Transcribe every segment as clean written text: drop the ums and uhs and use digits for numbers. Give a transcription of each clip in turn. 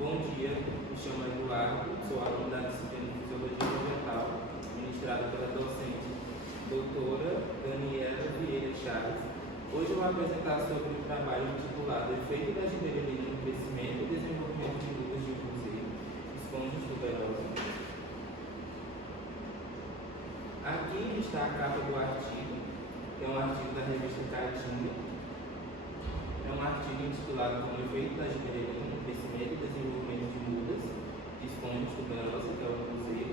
Bom dia, me chamo Eduardo, sou aluno da disciplina de Fisiologia Vegetal, ministrada pela docente doutora Daniela Vieira Chaves. Hoje eu vou apresentar sobre o trabalho intitulado Efeito da Giberelina no Crescimento e Desenvolvimento de Mudas de Museu, Esponjas Tuberosas. Aqui está a capa do artigo, que é um artigo da revista Caatinga. É um artigo intitulado como Efeito da Giberelina no Crescimento e Desenvolvimento de Mudas de Esponjas Tuberosas, que é o museu.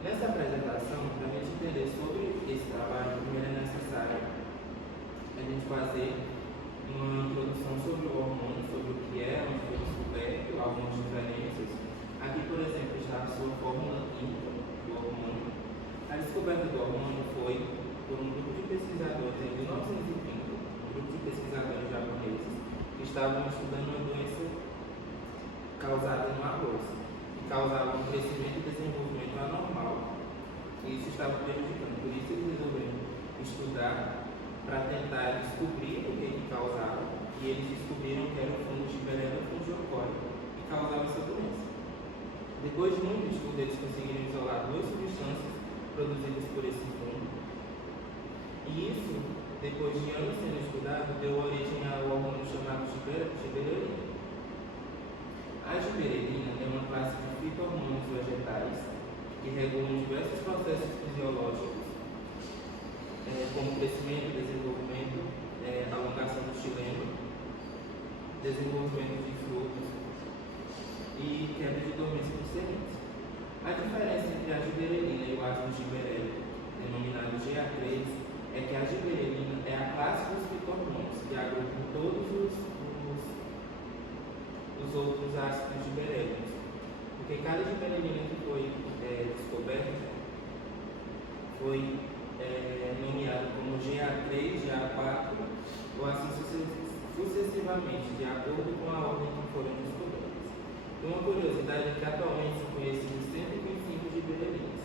Nessa apresentação, para a gente entender sobre esse trabalho, primeiro é necessário a gente fazer uma introdução sobre o hormônio, sobre o que é, onde foi descoberto, algumas diferenças. Aqui, por exemplo, está a sua fórmula química do hormônio. A descoberta do hormônio foi por um grupo de pesquisadores em 1930, um grupo de pesquisadores japoneses que estavam estudando uma doença causada no arroz, que causava um crescimento e desenvolvimento anormal, e isso estava prejudicando. Por isso eles resolveram estudar para tentar descobrir o que causava, e eles descobriram que era o fungo Gibberella fungicória que causava essa doença. Depois de muito estudo, eles conseguiram isolar duas substâncias produzidas por esse fungo. E isso, depois de anos sendo estudado, deu origem ao hormônio chamado giberelina. A giberelina é uma classe de fito-hormônios vegetais que regulam diversos processos fisiológicos, como crescimento, desenvolvimento, alongação do xilema, desenvolvimento de frutos e quebra de dormência dos sementes. A diferença entre a giberelina e o ácido gibberellico, denominado GA3, é que a giberelina é a classe dos fito-hormônios que agrupam todos os outros ácidos giberellicos. Porque cada giberelina que foi descoberta foi nomeada como GA3, GA4 ou assim sucessivamente, de acordo com a ordem que foram descobertas. E uma curiosidade é que atualmente são conhecidos 125 giberelinas.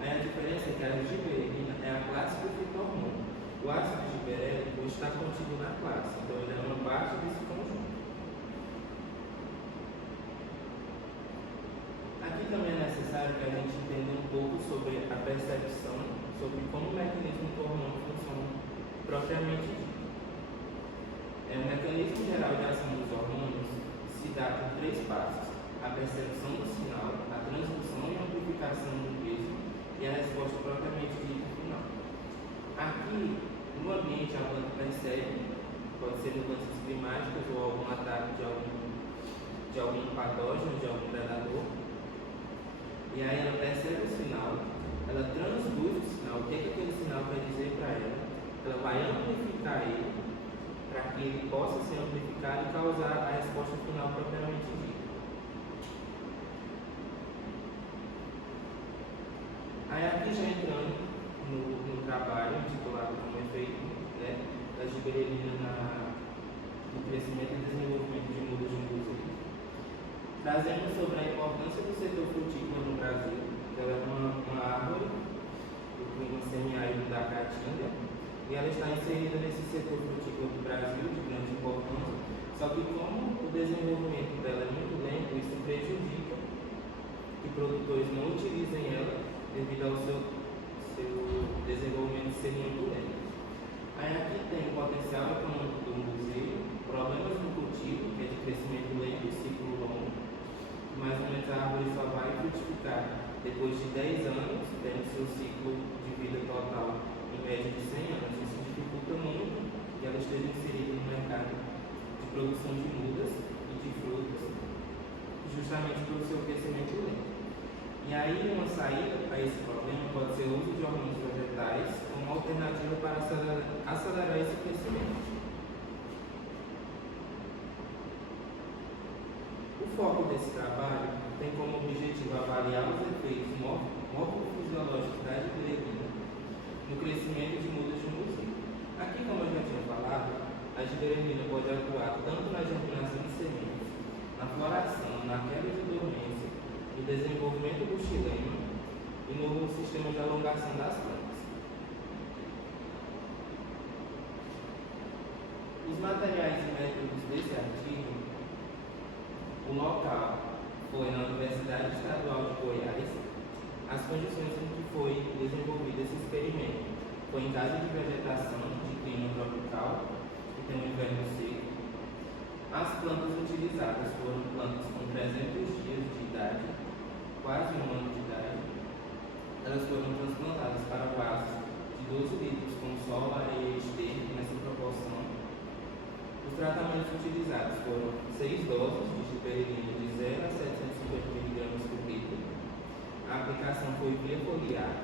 Aí a diferença é que a giberelina é a classe do fito-hormônio. O ácido giberellico está contido na classe, então ele é uma parte desse conjunto. Aqui também é necessário que a gente entenda um pouco sobre a percepção, sobre como o mecanismo do hormônio funciona propriamente dito. O mecanismo geral de ação dos hormônios se dá por três passos: a percepção do sinal, a transdução e amplificação do mesmo, e a resposta propriamente dita final. Aqui, no ambiente, a planta percebe, pode ser mudanças climáticas ou algum ataque de algum patógeno, de algum predador, e aí ela percebe o sinal, ela transduz o sinal, o que aquele sinal quer dizer para ela vai amplificar ele, para que ele possa ser amplificado e causar a resposta final propriamente dita. Aí aqui já entrando no trabalho intitulado como efeito da giberelina no crescimento e desenvolvimento de mudas de museu, trazendo sobre a importância do setor frutícola no Brasil, que ela é uma árvore do clima semiárido da Caatinga, e ela está inserida nesse setor frutícola do Brasil de grande importância, só que como o desenvolvimento dela é muito lento, isso prejudica que produtores não utilizem ela devido ao seu desenvolvimento ser muito lento. Aí aqui tem o potencial econômico do museu, problemas no cultivo, que é de crescimento lento e ciclo longo. Mais ou menos a árvore só vai frutificar depois de 10 anos, tendo seu ciclo de vida total em média de 100 anos. Isso dificulta muito que ela esteja inserida no mercado de produção de mudas e de frutas, justamente pelo seu crescimento lento. E aí uma saída para esse problema pode ser o uso de hormônios vegetais como alternativa para acelerar esse crescimento. O foco desse trabalho tem como objetivo avaliar os efeitos morfofisiológicos da giberelina no crescimento de mudas de museu. Aqui, como eu já tinha falado, a giberelina pode atuar tanto na germinação de sementes, na floração, na quebra de dormência, no desenvolvimento do xilema e no sistema de alongação das plantas. Os materiais e métodos desse artigo, o local foi na Universidade Estadual de Goiás. As condições em que foi desenvolvido esse experimento foi em casa de vegetação de clima tropical, que tem um inverno seco. As plantas utilizadas foram plantas com 300 dias de idade, quase um ano de idade. Elas foram transplantadas para vasos de 12 litros com solo, areia e esterco nessa proporção. Os tratamentos utilizados foram 6 doses de giberelina de 0 a 750 mg por litro. A aplicação foi via foliar.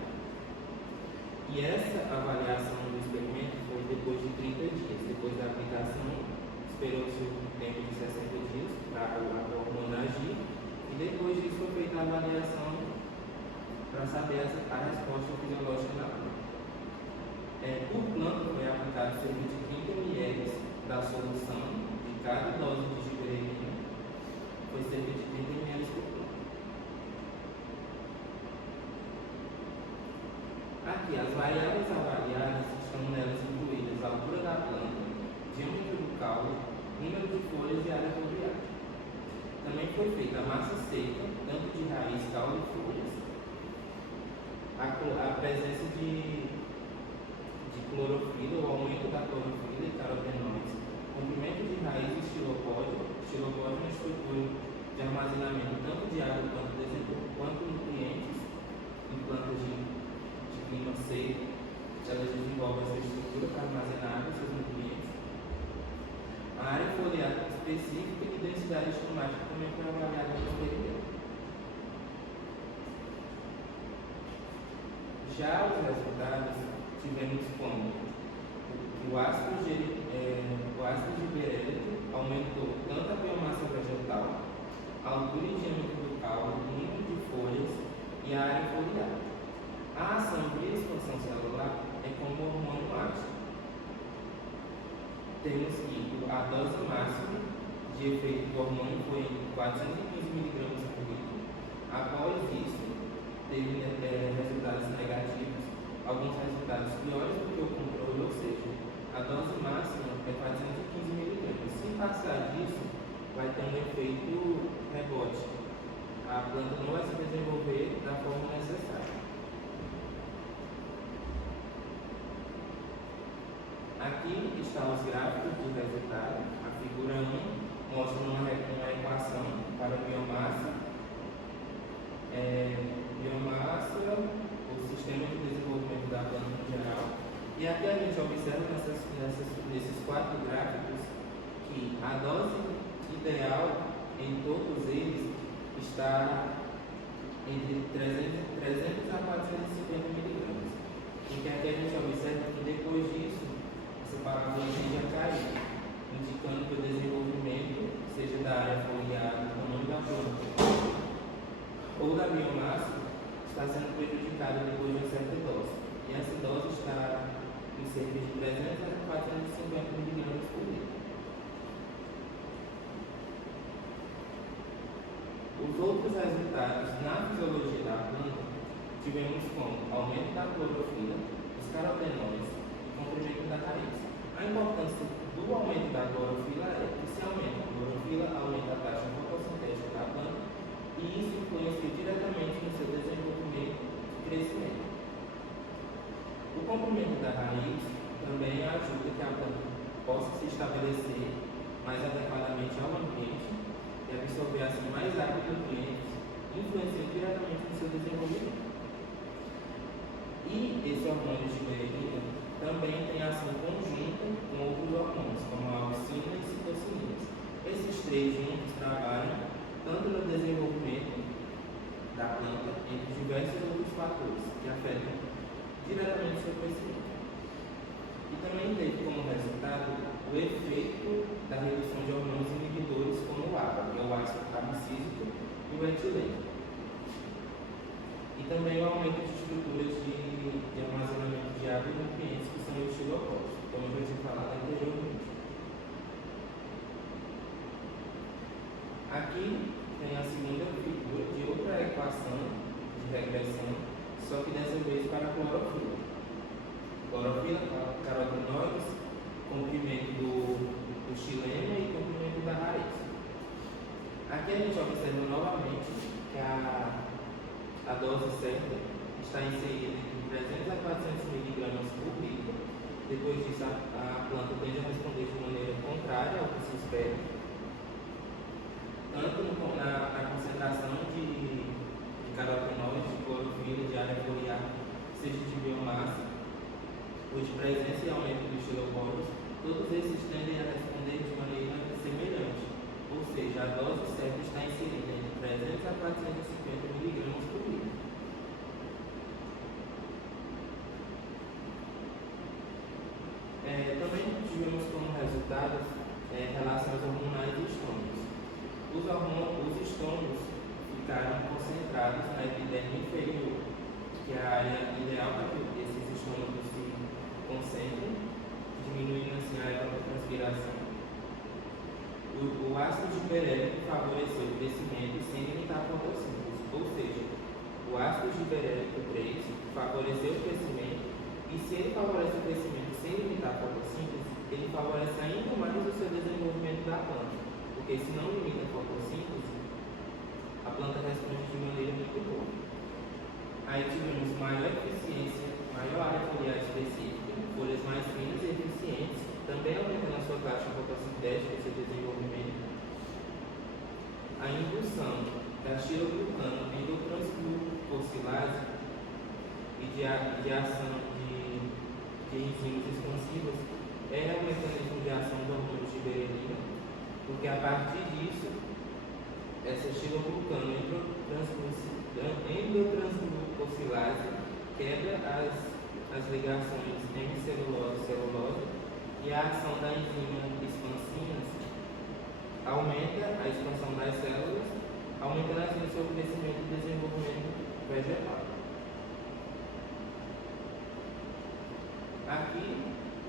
E essa avaliação do experimento foi depois de 30 dias. Depois da aplicação, esperou-se um tempo de 60 dias para a hormona agir. E depois disso foi feita a avaliação para saber a resposta fisiológica da planta. Por planta foi aplicado cerca de 30 ml da solução de cada dose de giberelina. Foi cerca de 30 ml por planta. Aqui, as variáveis avaliadas estão nelas incluídas a altura da planta, diâmetro do caule, número de folhas e área foliar. Também foi feita a massa seca, tanto de raiz, caule e folhas, a presença de clorofila, o aumento da clorofila e carotenoides, comprimento de raiz e xilopódio. Xilopódio é uma estrutura de armazenamento tanto de água quanto nutrientes em plantas de clima seco. Elas desenvolvem essa estrutura para armazenar água e seus nutrientes. A área foliar específica e densidade estomática também foi avaliada no experimento. Já os resultados tivemos como o ácido giberélico aumentou tanto a biomassa vegetal, a altura e diâmetro do caule, o número de folhas e a área foliar. A ação de expansão celular é como o hormônio age. Temos que a dose máxima de efeito do hormônio foi 415 mg por litro. Após isso, teve resultados negativos, alguns resultados piores do que o controle, ou seja, a dose máxima é 415 mg. Se passar disso, vai ter um efeito rebote. A planta não vai se desenvolver da forma necessária. Aqui estão os gráficos de resultado. A figura 1 mostra uma equação para biomassa, o sistema de desenvolvimento da planta em geral. E aqui a gente observa nesses 4 gráficos que a dose ideal em todos eles está entre 300 a 450 mg. E que aqui a gente observa que depois disso, essa parábola tende a cair, indicando que o desenvolvimento, seja da área foliar, do tamanho da planta, ou da biomassa, está sendo prejudicado depois de uma certa dose. E essa dose está em cerca de 300 a 450 mg por litro. Os outros resultados na fisiologia da planta tivemos como aumento da clorofila, os carotenoides e comprimento da raiz. A importância do aumento da clorofila é que se aumenta a clorofila, aumenta a taxa de fotossintética da planta e isso influencia diretamente no seu desenvolvimento e crescimento. O comprimento da raiz também ajuda que a planta possa se estabelecer mais adequadamente ao ambiente e absorver assim mais água e nutrientes, influenciando diretamente no seu desenvolvimento. E esse hormônio de giberelina também tem ação conjunta com outros hormônios, como a auxina e citocinas. Esses 3 juntos trabalham tanto no desenvolvimento da planta, entre diversos outros fatores que afetam diretamente o seu crescimento. E também teve como resultado o efeito da redução de hormônios inibidores como o ABA, que é o ácido carboxílico, e o etileno. E também o aumento de estruturas de armazenamento de água e nutrientes, que são os xilopódios, como eu já tinha falado anteriormente. Aqui tem a segunda figura de outra equação de regressão, só que dessa vez para a clorofila. Clorofila, carotenoides, comprimento a gente observa novamente que a dose certa está inserida entre 300 a 400 miligramas por litro. Depois disso, a planta tende a responder de maneira contrária ao que se espera, tanto na concentração de carotenoides, de clorofila, de área foliar, seja de biomassa, ou de presença e aumento dos xiloporos, todos esses tendem a responder de maneira semelhante, ou seja, a dose certa está inserida entre 300 a 450 miligramas por litro. Também tivemos como resultados relações hormonais e estômagos. Os estômagos ficaram concentrados na epiderme inferior, que é a área ideal para que esses estômagos se concentrem, diminuindo assim a evapotranspiração. O ácido gibberellico favoreceu o crescimento sem limitar a fotossíntese, ou seja, o ácido gibberellico 3 favoreceu o crescimento, e se ele favorece o crescimento sem limitar a fotossíntese, ele favorece ainda mais o seu desenvolvimento da planta, porque se não limita a fotossíntese, a planta responde de maneira muito boa. Aí tivemos maior eficiência, maior área foliar específica, folhas mais finas e eficientes, também aumentando a sua taxa fotossintética e seu desenvolvimento. A indução da xiloglucano endotransglucosilase e de ação de enzimas expansivas é o mecanismo de ação do hormônio gibberelina, porque a partir disso, essa xiloglucano endotransglucosilase quebra as ligações hemicelulose-celulose e a ação da enzima expansinas aumenta a expansão das células, aumentando assim o seu crescimento e desenvolvimento vegetal. Aqui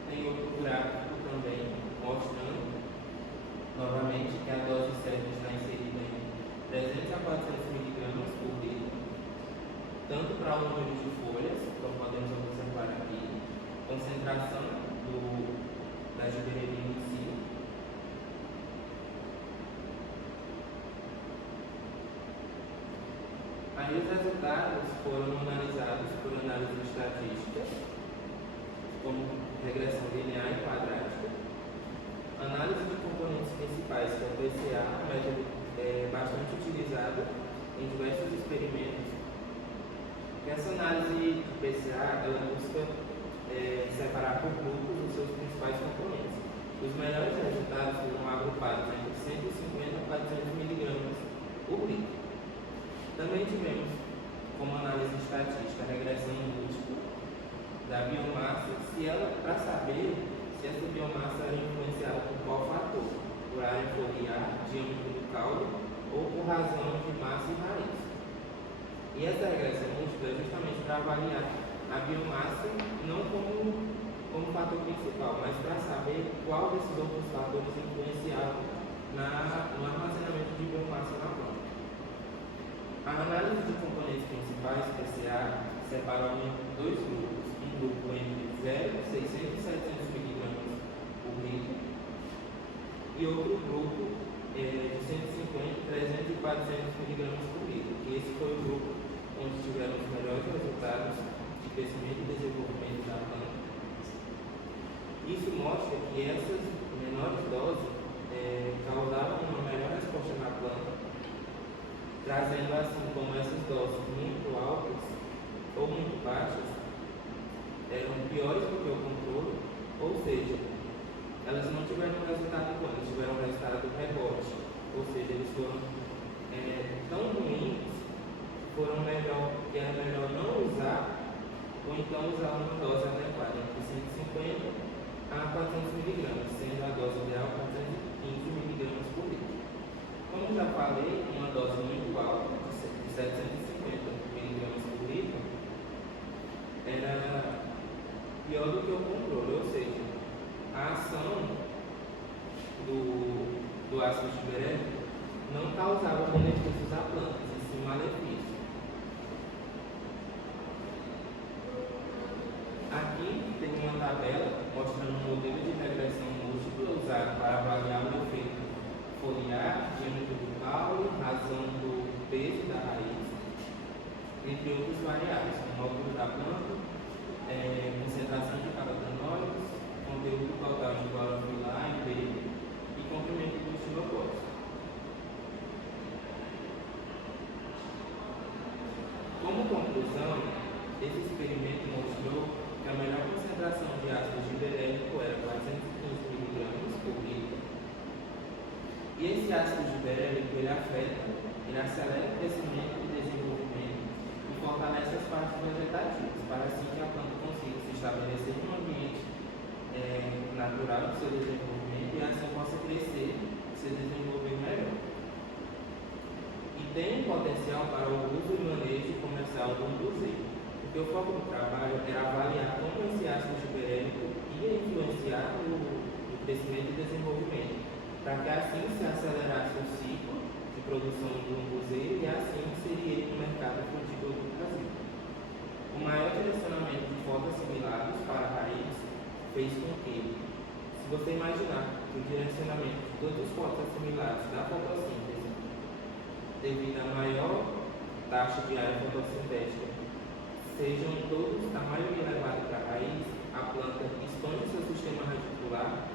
tem outro gráfico também mostrando novamente que a dose certa está inserida em 300 a 400 miligramas por litro, tanto para o número de folhas, como podemos observar aqui, concentração da gibberelina em si, aí os resultados foram analisados por análise estatística, como regressão linear e quadrática, análise de componentes principais, que é o PCA, um método bastante utilizado em diversos experimentos. Essa análise de PCA, ela busca separar por grupos os seus principais componentes. Os melhores resultados foram agrupados entre 150 a 400 miligramas por litro. Também tivemos como análise estatística a regressão múltipla da biomassa, para saber se essa biomassa era influenciada por qual fator, por área foliar, diâmetro do caule ou por razão de massa e raiz. E essa regressão múltipla é justamente para avaliar a biomassa não como fator principal, mas para saber qual desses outros fatores influenciavam no armazenamento de biomassa na planta. A análise de componentes principais, PCA, separou em dois grupos. Um grupo entre 0, 600 e 700 miligramas por litro e outro grupo de 150, 300 e 400 miligramas por litro. E esse foi o grupo onde tiveram os melhores resultados de crescimento e desenvolvimento da planta. Isso mostra que essas menores doses causavam uma melhor resposta na planta, trazendo assim como essas doses muito altas ou muito baixas eram piores do que o controle, ou seja, elas não tiveram resultado bom, elas tiveram resultado do rebote, ou seja, eles foram tão ruins, que era melhor não usar, ou então usar uma dose adequada, entre 150 a 400 miligramas, sendo a dose ideal 415 miligramas por litro. Como já falei, uma dose muito alta, de 750 miligramas por litro, era pior do que o controle, ou seja, a ação do ácido gibberellico não causava benefícios à planta, e sim malefícios. Aqui tem uma tabela mostrando um modelo de regressão múltipla usado para avaliar o efeito foliar, diâmetro do caule, E esse ácido gibberellico, ele acelera o crescimento e desenvolvimento e fortalece as partes vegetativas, para assim que a planta consiga se estabelecer em um ambiente natural do seu desenvolvimento e assim possa crescer e se desenvolver melhor. E tem um potencial para o uso e manejo comercial do umbuzeiro, porque o foco do trabalho era avaliar como esse ácido gibberellico ia influenciar no crescimento e desenvolvimento, para que assim se acelerasse o ciclo de produção do umbuzeiro e assim inserir ele no mercado frutícola do Brasil. O maior direcionamento de fotoassimilados para a raiz fez com que, se você imaginar que o direcionamento de todos os fotoassimilados da fotossíntese, devido à maior taxa de área fotossintética, sejam todos a maioria levada para a raiz, a planta expande seu sistema radicular,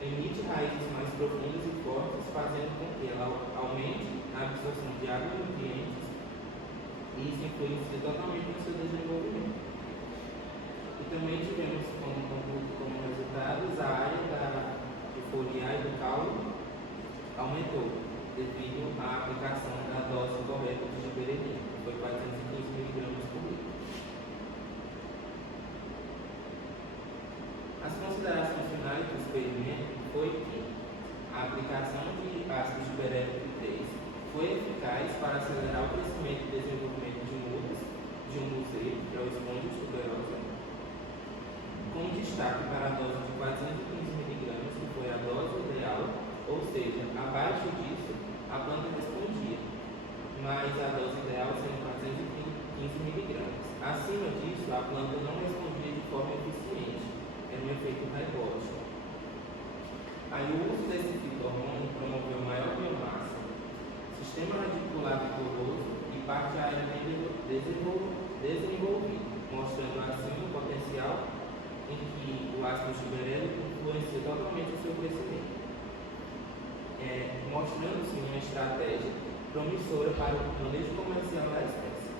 emite raízes mais profundas e fortes, fazendo com que ela aumente a absorção de água e nutrientes, e isso influencia totalmente no seu desenvolvimento. E também tivemos como resultados a área de foliar e do caule aumentou, devido à aplicação da dose correta de gibberelina, que foi 415 mg por litro. As considerações finais do experimento foi que a aplicação de ácido gibberellico 3 foi eficaz para acelerar o crescimento e desenvolvimento de mudas de umbuzeiro, que é o esponja tuberosa, com destaque para a dose de 415 mg, que foi a dose ideal, ou seja, abaixo disso a planta respondia, mas a dose ideal sendo 415 mg. Acima disso, a planta não respondia de forma eficiente, era um efeito rebote. Aí o uso desse fito-hormônio promoveu maior biomassa, sistema radicular vigoroso e parte aérea bem desenvolvido, mostrando assim o potencial em que o ácido gibberellico influencia totalmente o seu crescimento, mostrando-se uma estratégia promissora para o manejo comercial da espécie.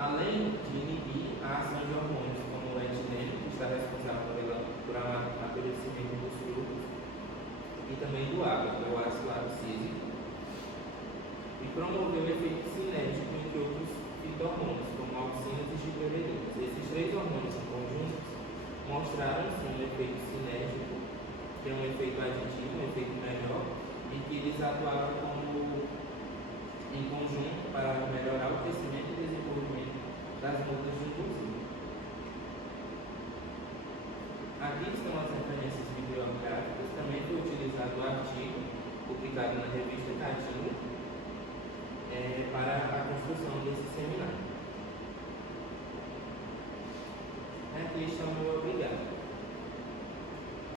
Além de inibir a ação de hormônios como o etileno, que está responsável por amadurecimento dos frutos, e também do água, que é o ácido abscísico, e promover o efeito sinérgico entre outros fito-hormônios, como auxinas e gibberelinas. Esses três hormônios em conjunto mostraram sim um efeito sinérgico, que é um efeito aditivo, um efeito melhor, e que eles atuaram como em conjunto para melhorar o crescimento e desenvolvimento das mudas de umbuzeiro. Aqui estão as referências bibliográficas. Também foi utilizado o artigo publicado na revista Cadinho para a construção desse seminário. Aqui está o meu obrigado.